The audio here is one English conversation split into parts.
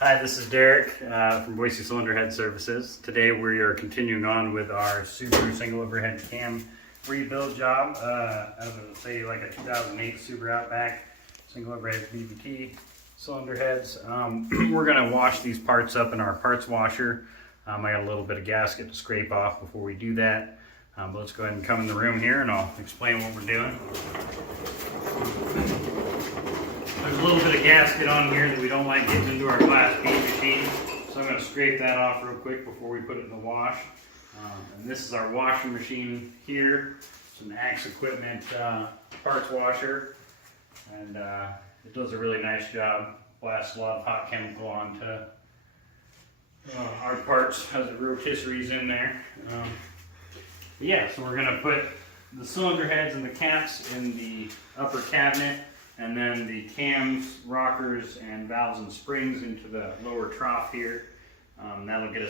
Hi, this is Derek from Boise Cylinder Head Services. Today we are continuing on with our Subaru single overhead cam rebuild job out of say like a 2008 Subaru Outback single overhead BBT cylinder heads. We're going to wash these parts up in our parts washer. I got a little bit of gasket to scrape off before we do that. But let's go ahead and come in the room here and I'll explain what we're doing. There's a little bit of gasket on here that we don't like getting into our glass bead machine, so I'm going to scrape that off real quick before we put it in the wash. And this is our washing machine here. It's an Axe Equipment parts washer, and it does a really nice job. Blasts a lot of hot chemical onto our parts, has the rotisseries in there. Yeah, so we're going to put the cylinder heads and the caps in the upper cabinet, and then the cams, rockers, and valves and springs into the lower trough here. That'll get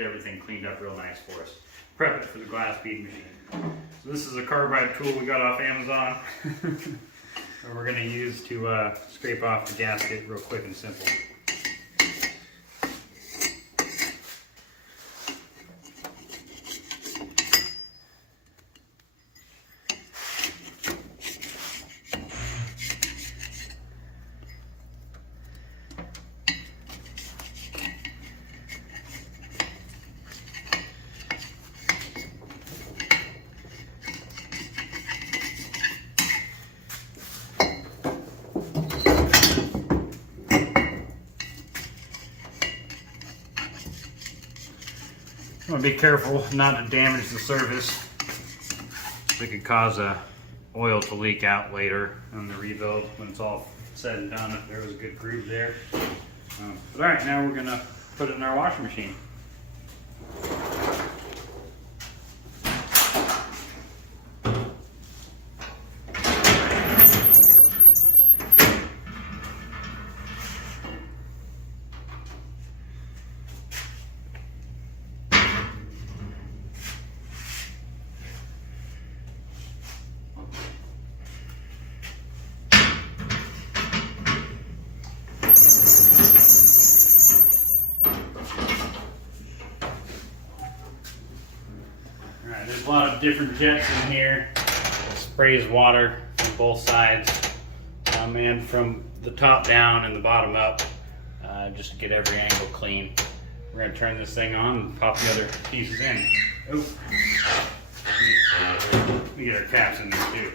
everything cleaned up real nice for us. Prep it for the glass bead machine. So this is a carbide tool we got off Amazon. that we're going to use to scrape off the gasket real quick and simple. I'm going to be careful not to damage the surface. It could cause oil to leak out later on the rebuild when it's all said and done, if there was a good groove there. But alright, now we're going to put it in our washing machine. Alright, there's a lot of different jets in here. It sprays water on both sides, and from the top down and the bottom up, just to get every angle clean. We're going to turn this thing on and pop the other pieces in. Oh, let me get our caps in there too.